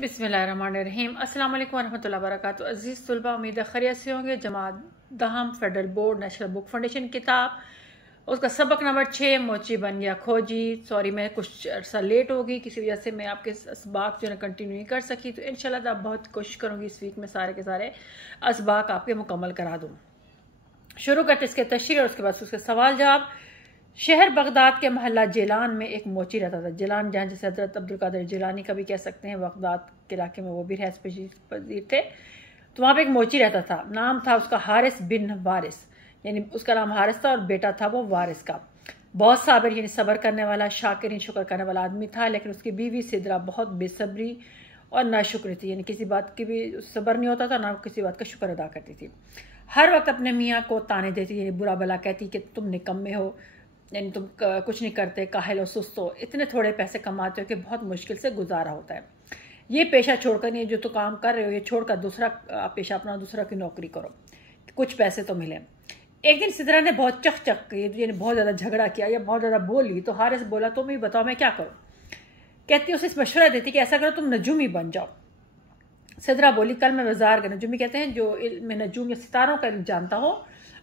बिस्मिल्लाहिर्रहमानिर्रहीम। अस्सलाम वालेकुम वरहमतुल्लाहि वबरकातुहू। अज़ीज़ तलबा, उम्मीद है खैरियत से होंगे। जमात दहम federal board national book foundation किताब उसका सबक नंबर 6 मोची बन गया खोजी। सॉरी, मैं कुछ अर्सा लेट हो गई, किसी वजह से मैं आपके असबाक जो है कंटिन्यू नहीं कर सकी। तो इंशाल्लाह बहुत कोशिश करूँगी इस वीक में सारे के सारे असबाक आपके मुकम्मल करा दूँ। शुरू करते इसके तशरीह और उसके बाद उसके सवाल जवाब। शहर बगदाद के मोहल्ला जिलान में एक मोची रहता था। जिलान जहाँ जैसे हजरत अब्दुल कादिर जिलानी का भी कह सकते हैं, बगदाद के इलाके में वो भी रहस पजीर थे। तो वहाँ पे एक मोची रहता था, नाम था उसका हारिस बिन वारिस, यानी उसका नाम हारिस था और बेटा था वो वारिस का। बहुत साबिर यानी सब्र करने वाला, शाकिर शुक्र करने वाला आदमी था। लेकिन उसकी बीवी सिदरा बहुत बेसब्री और नाशुक्र थी, यानी किसी बात की भी सब्र नहीं होता था, ना किसी बात का शुक्र अदा करती थी। हर वक्त अपने मियाँ को ताने देती, यानी बुरा भला कहती कि तुम निकम्मे हो, यानी तुम कुछ नहीं करते, काहिल हो, सुस्त हो, इतने थोड़े पैसे कमाते हो कि बहुत मुश्किल से गुजारा होता है। ये पेशा छोड़कर, ये जो तो काम कर रहे हो ये छोड़कर दूसरा पेशा अपना, दूसरा की नौकरी करो, कुछ पैसे तो मिले। एक दिन सिदरा ने बहुत चक यानी बहुत ज़्यादा झगड़ा किया या बहुत ज़्यादा बोली। तो हारिस बोला, तुम ही बताओ मैं क्या करूँ। कहती उसे मशवरा देती कि ऐसा करो तुम नजूमी बन जाओ। सिदरा बोली, कल मैं बाजार गई। नजूमी कहते हैं जो इल्म नजूम या सितारों का जानता हो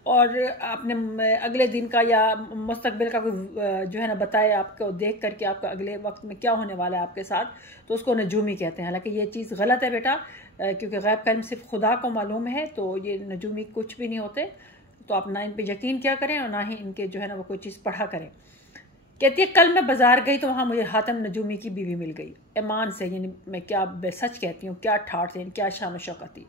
और अपने अगले दिन का या मुस्तकबिल का कोई जो है ना बताए आपको, देख करके आपका अगले वक्त में क्या होने वाला है आपके साथ, तो उसको नजूमी कहते हैं। हालांकि ये चीज़ गलत है बेटा, क्योंकि गैब का इल्म सिर्फ खुदा को मालूम है, तो ये नजूमी कुछ भी नहीं होते। तो आप ना इन पर यकीन क्या करें और ना ही इनके जो है ना वो कोई चीज़ पढ़ा करें। कहती है, कल मैं बाजार गई तो वहाँ मुझे हातिम नजूमी की बीवी मिल गई। ईमान से, यानी मैं क्या सच कहती हूँ, क्या ठाठ थी, क्या शान शौकत थी।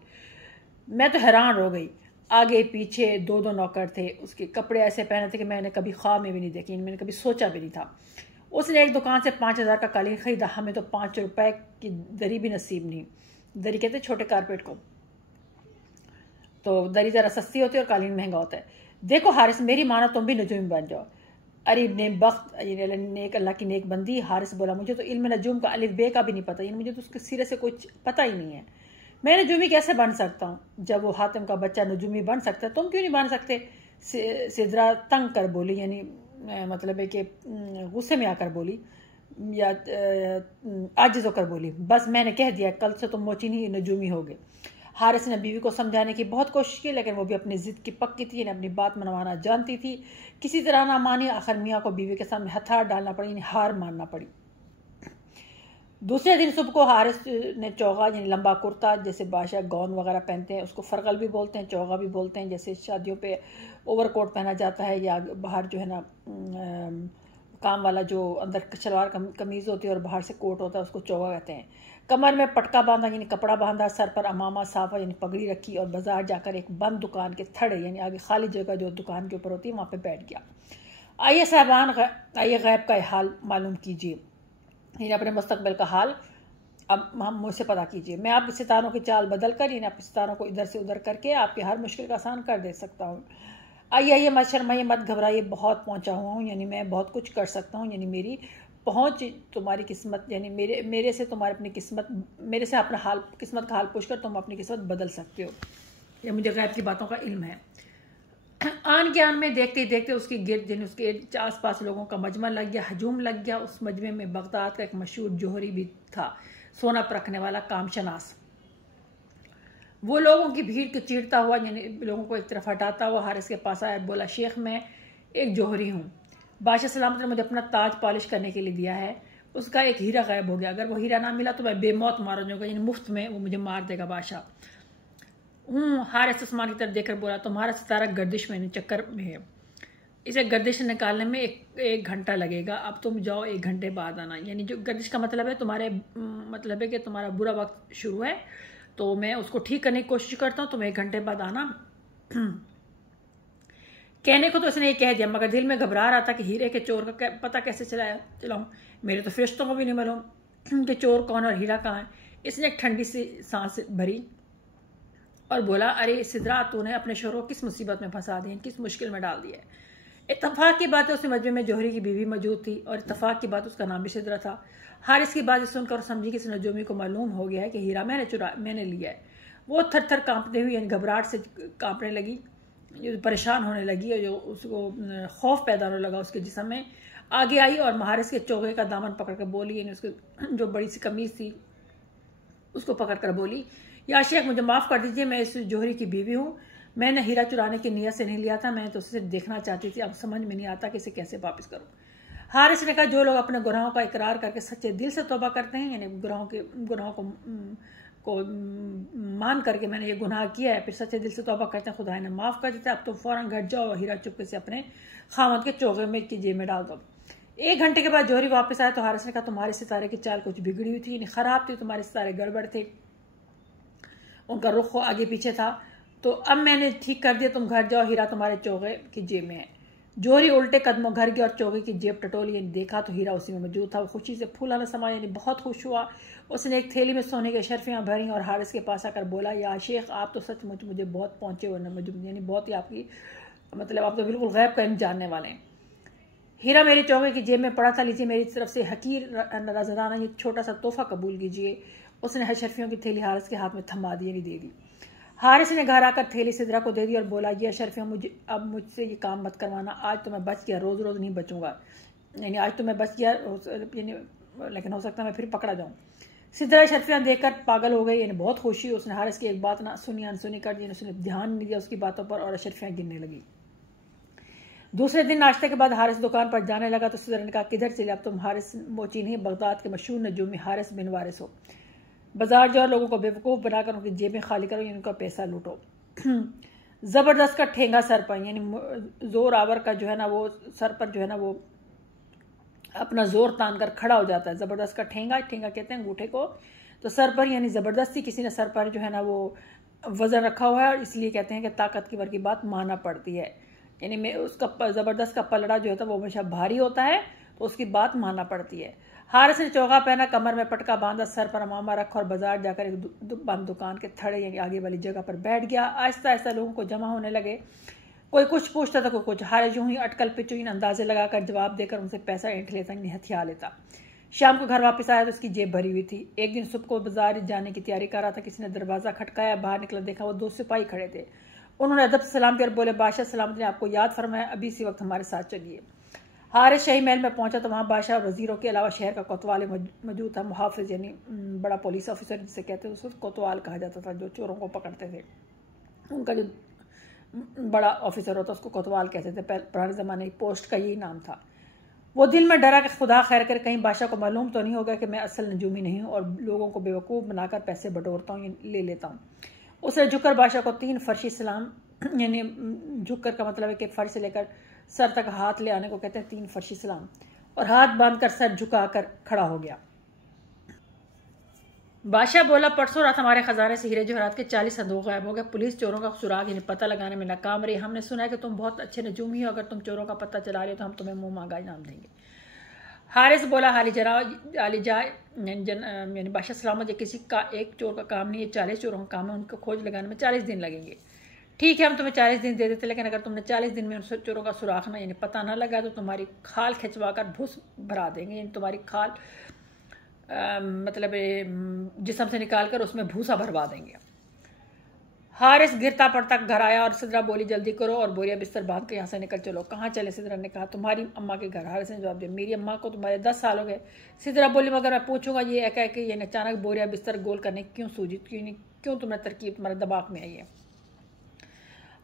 मैं तो हैरान हो गई। आगे पीछे दो दो नौकर थे, उसके कपड़े ऐसे पहने थे कि मैंने कभी ख्वाब में भी नहीं देखी, मैंने कभी सोचा भी नहीं था। उसने एक दुकान से 5,000 का कालीन खरीदा, हमें तो 5 रुपए की दरी भी नसीब नहीं। दरी कहते छोटे कारपेट को, तो दरी ज़रा सस्ती होती है और कालीन महंगा होता है। देखो हारिस, मेरी मानो तुम भी नजूम बन जाओ। अरे नेक बख्त, नेक अल्लाह की नेक बंदी। हारिस बोला, मुझे तो इल्म नजूम का अलिफ बे का भी नहीं पता, यानी मुझे तो उसके सिरे से कुछ पता ही नहीं है। मैं नजूमी कैसे बन सकता हूँ? जब वो हातिम का बच्चा नजूमी बन सकता है, तुम क्यों नहीं बन सकते? सिदरा तंग कर बोली, यानी मतलब है कि गुस्से में आकर बोली या आजिज होकर बोली। बस मैंने कह दिया, कल से तुम मोची नहीं नजूमी होगे। हारिस ने बीवी को समझाने की बहुत कोशिश की, लेकिन वो भी अपनी जिद की पक्की थी, यानी अपनी बात मनवाना जानती थी। किसी तरह ना मानी। आखिर मियाँ को बीवी के सामने हथियार डालना पड़ी, यानी हार मानना पड़ी। दूसरे दिन सुबह को हारिस ने चौगा, यानी लंबा कुर्ता, जैसे बादशाह गौन वगैरह पहनते हैं, उसको फरगल भी बोलते हैं, चौगा भी बोलते हैं, जैसे शादियों पे ओवरकोट पहना जाता है या बाहर जो है ना काम वाला जो अंदर शलवार कमीज़ होती है और बाहर से कोट होता है, उसको चौगा कहते हैं। कमर में पटका बांधा, यानी कपड़ा बांधा, सर पर अमामा साफा यानी पगड़ी रखी, और बाजार जाकर एक बंद दुकान के थड़े, यानी आगे खाली जगह जो दुकान के ऊपर होती है वहाँ पर बैठ गया। आइए साहबान, आइए गैब का हाल मालूम कीजिए, यानी अपने मुस्तकबिल का हाल अब हम मुझसे पता कीजिए। मैं आप सितारों की चाल बदल कर, यानी आप सितारों को इधर से उधर करके आपकी हर मुश्किल का आसान कर दे सकता हूँ। आइए मत शर्माइए, मत घबराइए, बहुत पहुँचा हुआ हूँ, यानी मैं बहुत कुछ कर सकता हूँ, यानी मेरी पहुँच तुम्हारी किस्मत, यानी मेरे से तुम्हारी अपनी किस्मत, मेरे से अपना हाल किस्मत का हाल पूछ कर तुम अपनी किस्मत बदल सकते हो। यह मुझे गैब की बातों का इल्म है। आन ज्ञान में देखते ही देखते उसकी गिर्द, यानी उसके आसपास लोगों का मजमा लग गया, हजूम लग गया। उस मजमे में बगदाद का एक मशहूर जोहरी भी था, सोना परखने वाला कामशनास। वो लोगों की भीड़ को चीरता हुआ, यानी लोगों को एक तरफ हटाता हुआ हारिस के पास आया। बोला, शेख मैं एक जोहरी हूँ, बादशाह सलामत ने मुझे अपना ताज पॉलिश करने के लिए दिया है। उसका एक हीरा गायब हो गया, अगर वो हीरा ना मिला तो मैं बेमौत मारा जाऊँगा, यानी मुफ्त में वो मुझे मार देगा बादशाह। हारिस आसमान की तरफ देखकर बोला, तुम्हारा सितारा गर्दिश में, चक्कर में है, इसे गर्दिश निकालने में एक घंटा लगेगा। अब तुम जाओ, 1 घंटे बाद आना। यानी जो गर्दिश का मतलब है तुम्हारे मतलब है कि तुम्हारा बुरा वक्त शुरू है, तो मैं उसको ठीक करने की कोशिश करता हूँ, तुम 1 घंटे बाद आना। कहने को तो उसने ये कह दिया, मगर दिल में घबरा रहा था कि हीरे के चोर का पता कैसे चलाऊँ। मेरे तो फरिश्तों को भी नहीं मालूम कि चोर कौन और हीरा कहाँ है। इसने एक ठंडी सी सांस भरी और बोला, अरे सिदरा, तूने अपने शोहर को किस मुसीबत में फंसा दिया, किस मुश्किल में डाल दिया है। इत्तफाक की बात है, उसके मजमे में जोहरी की बीवी मौजूद थी, और इत्तफाक की बात उसका नाम भी सिदरा था। हारिस की बात सुनकर समझी कि इस नजूमी को मालूम हो गया है कि हीरा मैंने लिया है। वो थर थर कांपते हुए, यानी घबराहट से कांपने लगी, परेशान होने लगी, और जो उसको खौफ पैदा होने लगा उसके जिस्म में। आगे आई और हारिस के चौके का दामन पकड़ कर बोली, यानी उसकी जो बड़ी सी कमीज थी उसको पकड़ कर बोली, या शेख मुझे माफ़ कर दीजिए, मैं इस जौहरी की बीवी हूँ, मैंने हीरा चुराने की नीयत से नहीं लिया था, मैं तो उसे देखना चाहती थी, अब समझ में नहीं आता कि इसे कैसे वापस करूँ। हारिस ने कहा, जो लोग अपने गुनाहों का इकरार करके सच्चे दिल से तौबा करते हैं, यानी गुनाहों को मान करके मैंने ये गुनाह किया है, फिर सच्चे दिल से तौबा करते हैं, खुदा ने माफ़ कर देता है, अब तुम फौरन घर जाओ और हीरा चुपके से अपने खामद के चोगे में की जेब में डाल दो। 1 घंटे के बाद जौहरी वापस आया तो हारिस ने कहा, तुम्हारे सितारे की चाल कुछ बिगड़ी हुई थी, यानी ख़राब थी, तुम्हारे सितारे गड़बड़ थे, उनका रुख आगे पीछे था, तो अब मैंने ठीक कर दिया, तुम घर जाओ, हीरा तुम्हारे चोगे की जेब में है। जौहरी उल्टे कदमों घर गया और चोगे की जेब टटोली, यानी देखा तो हीरा उसी में मौजूद था। वो खुशी से फूला न समा, यानी बहुत खुश हुआ। उसने एक थैली में सोने की अशरफियाँ भरी और हारिस के पास आकर बोला, या शेख आप तो सचमुच मुझे बहुत पहुँचे हुए न, यानी बहुत ही आपकी मतलब आप तो बिल्कुल गैब का इल्म जानने वाले हैं। हीरा मेरी चौके की जेब में पड़ा था, लीजिए मेरी तरफ से हकीर नजराना ये छोटा सा तोहफा कबूल कीजिए। उसने अशरफियों की थैली हारिस के हाथ में थमा दी, यानी दे दी। हारिस ने घर आकर थैली सिदरा को दे दी और बोला, ये अशरफियाँ मुझसे ये काम मत करवाना, आज तो मैं बच गया, रोज़ रोज़ नहीं बचूंगा, यानी आज तो मैं बच गया, यानी लेकिन हो सकता है मैं फिर पकड़ा जाऊँ। सिदरा अशरफियाँ देखकर पागल हो गई, यानी बहुत खुशी। उसने हारिस की एक बात ना सुनी अनसुनी कर दी, उसने ध्यान नहीं दिया उसकी बातों पर और अशरफियाँ गिनने लगी। दूसरे दिन नाश्ते के बाद हारिस दुकान पर जाने लगा तो सिदरा ने कहा, किधर चले, अब तुम हारिस मोची नहीं, बगदाद के मशहूर नजूमी हारिस बिन वारिस हो। बाजार जाओ, लोगों को बेवकूफ़ बनाकर उनकी जेबें खाली करो, यानी उनका पैसा लूटो। ज़बरदस्त का ठेंगा सर पर, यानी जोर आवर का जो है ना वो सर पर जो है ना वो अपना जोर तान कर खड़ा हो जाता है। ज़बरदस्त का ठेंगा कहते हैं अंगूठे को, तो सर पर यानी ज़बरदस्ती किसी ने सर पर जो है ना वो वज़न रखा हुआ है, और इसलिए कहते हैं कि ताकत की वर की बात मानना पड़ती है, यानी मैं उसका ज़बरदस्त का पलड़ा जो होता है वो हमेशा भारी होता है, तो उसकी बात मानना पड़ती है। हारिस ने चौगा पहना, कमर में पटका बांधा, सर पर अमामा रखा और बाजार जाकर एक बंद दुकान के थड़े यानी आगे वाली जगह पर बैठ गया। आहिस्ता आहिस्ता लोगों को जमा होने लगे, कोई कुछ पूछता था, कोई कुछ। हारिस यूं ही अटकल पिचुइन अंदाजे लगाकर जवाब देकर उनसे पैसा ऐंठ लेता, यानी हथिया लेता। शाम को घर वापस आया तो उसकी जेब भरी हुई थी। एक दिन सुबह को बाजार जाने की तैयारी कर रहा था, किसी ने दरवाज़ा खटकाया, बाहर निकला, देखा वो 2 सिपाही खड़े थे। उन्होंने अदब से सलाम किया और बोले, बादशाह सलामत ने आपको याद फरमाया, अभी इसी वक्त हमारे साथ चलिए। हारिस शाही महल में पहुंचा तो वहाँ बादशाह और वजीरों के अलावा शहर का कोतवाल मौजूद था। मुहाफिज यानी बड़ा पुलिस ऑफिसर जिसे कहते थे, उसको कोतवाल कहा जाता था, जो चोरों को पकड़ते थे। उनका जो बड़ा ऑफिसर होता उसको कोतवाल कहते थे, पुराने ज़माने की पोस्ट का यही नाम था। वो दिल में डरा कि खुदा खैर करे, कहीं बादशाह को मालूम तो नहीं होगा कि मैं असल नजूमी नहीं हूँ और लोगों को बेवकूफ़ बनाकर पैसे बटोरता हूँ, ले लेता हूँ। उसने झुककर बादशाह को 3 फर्शी सलाम, यानी झुककर का मतलब है कि फर्श से लेकर सर तक हाथ ले आने को कहते हैं 3 फर्शी सलाम, और हाथ बांधकर सर झुकाकर खड़ा हो गया। बादशाह बोला, परसों रात हमारे खजाने से हीरे जवाहरात के 40 संदूक गायब हो गए। पुलिस चोरों का सुराग यानी पता लगाने में नाकाम रही। हमने सुना है कि तुम बहुत अच्छे नजूमी हो, अगर तुम चोरों का पता चला रहे हो तो हम तुम्हें मुंह मांगा इनाम देंगे। हारिस बोला, यानी बादशाह सलामत, ये किसी का एक चोर का काम नहीं है, 40 चोरों का काम है, उनको खोज लगाने में 40 दिन लगेंगे। ठीक है, हम तुम्हें 40 दिन दे देते, लेकिन अगर तुमने 40 दिन में उन चोरों का सुराख ना यानी पता ना लगा तो तुम्हारी खाल खिंचवा कर भूस भरा देंगे, यानी तुम्हारी खाल मतलब जिस्म से निकाल कर उसमें भूसा भरवा देंगे। हारिस गिरता पड़ता घर आया और सिदरा बोली, जल्दी करो और बोरिया बिस्तर बांध कर यहाँ से निकल चलो। कहाँ चले? सिदरा ने कहा, तुम्हारी अम्मा के घर। हारिस ने जवाब दिया, मेरी अम्मा को तुम्हारे 10 साल हो गए। सिदरा बोली, मगर मैं पूछूंगा ये कह के ये अचानक बोरिया बिस्तर गोल करने क्यों सूझी, क्यों तुम्हें तरकीब तुम्हारे दिमाग में आई है?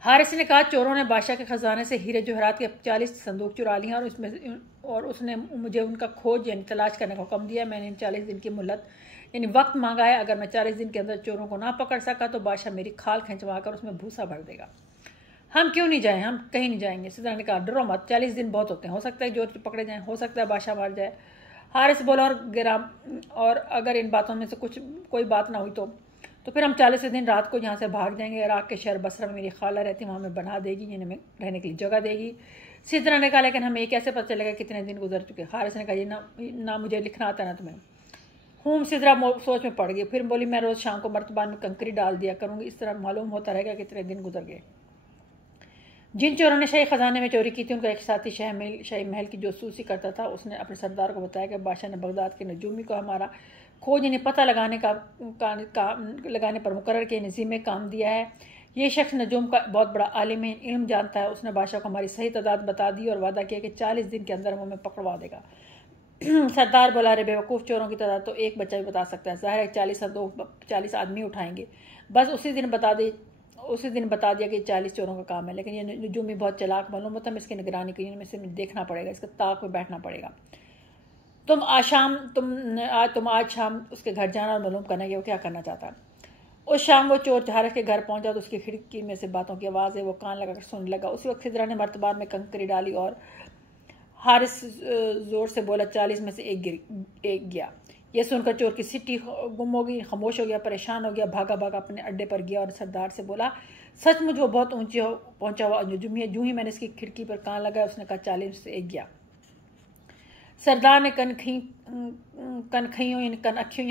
हारिस ने कहा, चोरों ने बादशाह के खजाने से हीरे जवाहरात के 40 संदूक चुरा लिए और उसने मुझे उनका खोज यानी तलाश करने का हुक्म दिया। मैंने 40 दिन की मोहलत यानी वक्त मांगा है। अगर मैं 40 दिन के अंदर चोरों को ना पकड़ सका तो बादशाह मेरी खाल खिंचवा कर उसमें भूसा भर देगा। हम क्यों नहीं जाएं? हम कहीं नहीं जाएंगे। सिदरा ने कहा, डरो मत, 40 दिन बहुत होते हैं, हो सकता है चोर पकड़े जाएं, हो सकता है बादशाह मार जाए। हारिस बोला, और अगर इन बातों में से कोई बात ना हुई तो फिर हम 40 दिन रात को यहाँ से भाग जाएंगे। इराक के शहर बसरा में मेरी खाला रहती, वहाँ में बना देगी, यानी हमें रहने के लिए जगह देगी। सिदरा ने कहा, लेकिन हमें कैसे पता चलेगा कितने दिन गुजर चुके? हारिस ने कहा, ये ना मुझे लिखना आता ना तुम्हें। सिदरा सोच में पड़ गई, फिर बोली, मैं रोज़ शाम को मर्तबान में कंकरी डाल दिया करूँगी, इस तरह मालूम होता रहेगा कितने दिन गुजर गए। जिन चोरों ने शाही खजाने में चोरी की थी उनका एक साथी शाही महल की जासूसी करता था। उसने अपने सरदार को बताया कि बादशाह ने बगदाद के नजूमी को हमारा खोज यानी पता लगाने पर मुकर्रर के नज़ीम काम दिया है। ये शख्स नजूम का बहुत बड़ा आलिम है, इल्म जानता है। उसने बादशाह को हमारी सही तादाद बता दी और वादा किया कि 40 दिन के अंदर हमें पकड़वा देगा। सरदार बोला, रे बेवकूफ़, चोरों की तादाद तो एक बच्चा भी बता सकता है, ज़ाहिर है 40 आदमी उठाएंगे। बस उसी दिन बता दिया कि 40 चोरों का काम है। लेकिन ये नजूमी बहुत चालाक मालूम होता है, इसकी निगरानी की, इनमें से देखना पड़ेगा, इसका ताक में बैठना पड़ेगा। तुम आज शाम उसके घर जाना और मालूम करना कि वो क्या करना चाहता है। उस शाम वो चोर हारिस के घर पहुंचा तो उसकी खिड़की में से बातों की आवाज़ है वो कान लगाकर सुनने लगा। उसी वक्त खिदरा ने मर्तबान में कंकरी डाली और हारिस जोर से बोला, 40 में से एक गया। यह सुनकर चोर की सिट्टी गुम हो गई, खामोश हो गया, परेशान हो गया, भागा अपने अड्डे पर गया और सरदार से बोला, सचमुच वो बहुत ऊंची पहुंचा हुआ नजूमी है। जूं ही मैंने इसकी खिड़की पर कान लगाया उसने कहा, 40 में से एक गया। सरदार ने कनखियों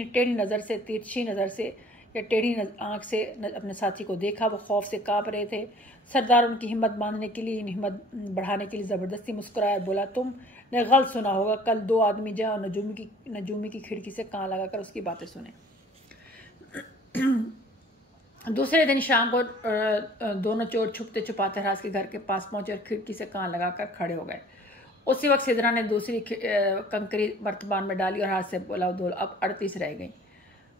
टेढ़ी नज़र से, तिरछी नज़र से या टेढ़ी आंख से अपने साथी को देखा। वो खौफ से कांप रहे थे। सरदार उनकी हिम्मत बांधने के लिए, हिम्मत बढ़ाने के लिए ज़बरदस्ती मुस्कुराया और बोला, तुमने गलत सुना होगा, कल 2 आदमी जाए और नजूमी की खिड़की से कान लगाकर उसकी बातें सुने। दूसरे दिन शाम को दोनों चोर छुपते छुपाते हारिस के घर के पास पहुंचे और खिड़की से कान लगाकर खड़े हो गए। उसी वक्त सिदरा ने दूसरी कंकरी मर्तबान में डाली और हाथ से बोला, अब 38 रह गई।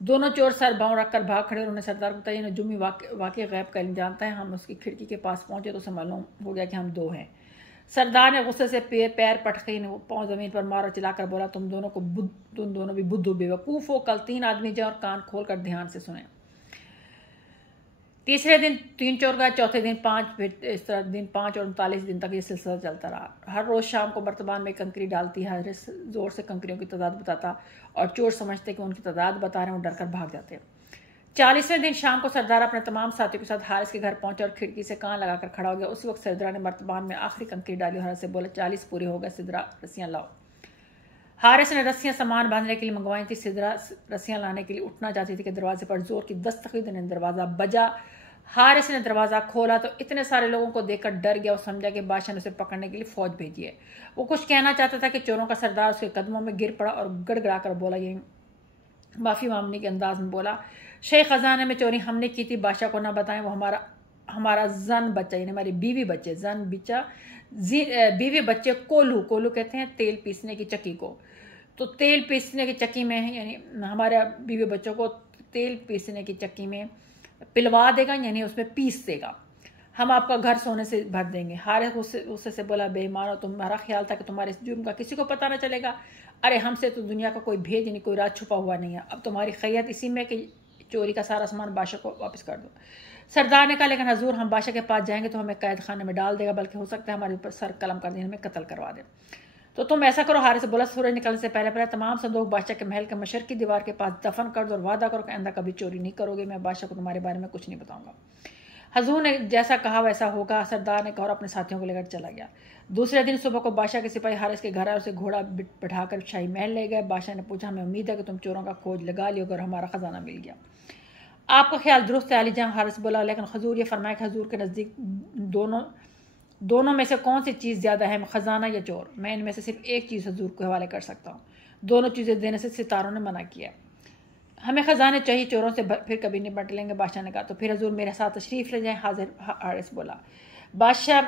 दोनों चोर सर भाव रखकर भाग खड़े। उन्होंने सरदार को बताया, नजूमी वाकई गैब का इल्म जानता है। हम उसकी खिड़की के पास पहुंचे तो उसे मालूम हो गया कि हम 2 हैं। सरदार ने गुस्से से पैर पटके पाँव जमीन पर मारा, चिल्लाकर बोला, तुम दोनों भी बुद्धू बेवकूफ़ हो। कल 3 आदमी जाए और कान खोल कर ध्यान से सुने। तीसरे दिन 3 चोर गए, चौथे दिन 5, फिर इस तरह दिन 5 और 39 दिन तक ये सिलसिला चलता रहा। हर रोज़ शाम को मर्तबान में कंकरी डालती, हारिस जोर से कंकरियों की तादाद बताता और चोर समझते कि उनकी तादाद बता रहे हैं, वो डर कर भाग जाते। 40वें दिन शाम को सरदार अपने तमाम साथियों के साथ हारिस के घर पहुंचा और खिड़की से कान लगाकर खड़ा हो गया। उसी वक्त सिदरा ने मर्तबान में आखिरी कंकरी डाली और हारिस से बोला, 40 पूरे हो गए, सिदरा रस्सियाँ लाओ। हारिस ने रस्सियाँ सामान बांधने के लिए मंगवाई थी। सिदरा रस्सियाँ लाने के लिए उठना चाहती थी कि दरवाजे पर जोर की दस्तक हुई। दरवाज़ा बजा। हारिस ने दरवाज़ा खोला तो इतने सारे लोगों को देखकर डर गया और समझा कि बादशाह ने उसे पकड़ने के लिए फौज भेजी है। वो कुछ कहना चाहता था कि चोरों का सरदार उसके कदमों में गिर पड़ा और गड़गड़ा कर बोला, ये माफ़ी मांगने के अंदाज में बोला, शेख खजाने में चोरी हमने की थी, बादशाह को ना बताएं। वो हमारा जन बच्चा, यानी हमारी बीवी बच्चे कोलू कहते हैं तेल पीसने की चक्की को। तो तेल पीसने की चक्की में, यानी हमारे बीवी बच्चों को तेल पीसने की चक्की में पिलवा देगा, यानी उसमें पीस देगा। हम आपका घर सोने से भर देंगे। हारिस गुस्से से बोला, बेईमानो, तुम्हारा ख्याल था कि तुम्हारे इस जुर्म का किसी को पता ना चलेगा? अरे हमसे तो दुनिया का कोई भेद नहीं, कोई राज छुपा हुआ नहीं है। अब तुम्हारी खैरियत इसी में कि चोरी का सारा सामान बादशाह को वापस कर दो। सरदार ने कहा, लेकिन हजूर, हम बादशाह के पास जाएंगे तो हमें कैद खाने में डाल देगा, बल्कि हो सकता है हमारे ऊपर सर कलम कर दें, हमें कत्ल करवा दे। तो तुम ऐसा करो, हारिस बोला, सूरज निकलने से पहले तमाम संदूक बादशाह के महल के मशरकी दीवार के पास दफन कर दो और वादा करो कि आइंदा कभी चोरी नहीं करोगे। मैं बादशाह को तुम्हारे बारे में कुछ नहीं बताऊंगा। हजूर ने जैसा कहा वैसा होगा, सरदार ने कहा और अपने साथियों को लेकर चला गया। दूसरे दिन सुबह को बादशाह के सिपाही हारिस के घर आए, उसे घोड़ा बैठाकर शाही महल ले गए। बादशाह ने पूछा, हमें उम्मीद है कि तुम चोरों का खोज लगा लियोगे और हमारा खजाना मिल गया। आपका ख्याल दुरुस्त है अली जहां। हारिस बोला, लेकिन हजूर ये फरमाया कि हजूर के नज़दीक दोनों में से कौन सी चीज़ ज़्यादा है, खजाना या चोर? मैं इनमें से सिर्फ एक चीज़ हजूर के हवाले कर सकता हूँ। दोनों चीज़ें देने से सितारों ने मना किया। हमें खजाने चाहिए, चोरों से फिर कभी निपट लेंगे। बादशाह ने कहा, तो फिर हजूर मेरे साथ तशरीफ़ ले जाएं। हारिस बोला। बादशाह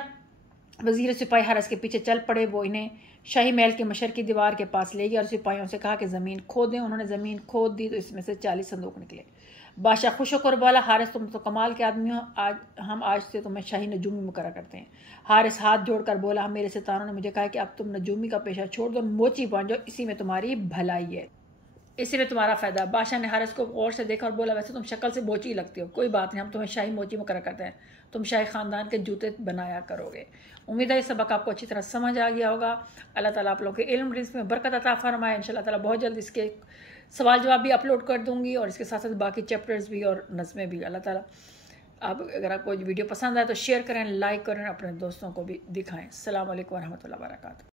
वज़ीर सिपाही हारिस के पीछे चल पड़े। वो इन्हें शाही महल के मशरकी दीवार के पास ले गया और सिपाहियों से कहा कि ज़मीन खोदें। उन्होंने ज़मीन खोद दी तो इसमें से 40 संदूक निकले। बादशाह खुश होकर बोला, हारिस, तुम तो कमाल के आदमी हो, हम आज से तुम्हें शाही नजूमी मुकर्रर करते हैं। हारिस हाथ जोड़कर बोला, मेरे सितारों ने मुझे कहा कि अब तुम नजूमी का पेशा छोड़ दो, मोची बन जाओ, इसी में तुम्हारी भलाई है, इसी में तुम्हारा फायदा। बादशाह ने हारिस को गौर से देखा और बोला, वैसे तुम शक्ल से मोची लगती हो, कोई बात नहीं, हम तुम्हें शाही मोची मुकर्रर करते हैं, तुम शाही ख़ानदान के जूते बनाया करोगे। उम्मीद है ये सबक आपको अच्छी तरह समझ आ गया होगा। अल्लाह ताला आप लोगों के इल्म रिज़्क़ में बरकत अता फरमाए। इंशाअल्लाह ताला बहुत जल्द इसके सवाल जवाब भी अपलोड कर दूंगी और इसके साथ साथ बाकी चैप्टर्स भी और नज़में भी। अल्लाह ताला आप, अगर आपको वीडियो पसंद आए तो शेयर करें, लाइक करें, अपने दोस्तों को भी दिखाएं। अस्सलाम वालेकुम रहमतुल्लाहि व बरकातहू।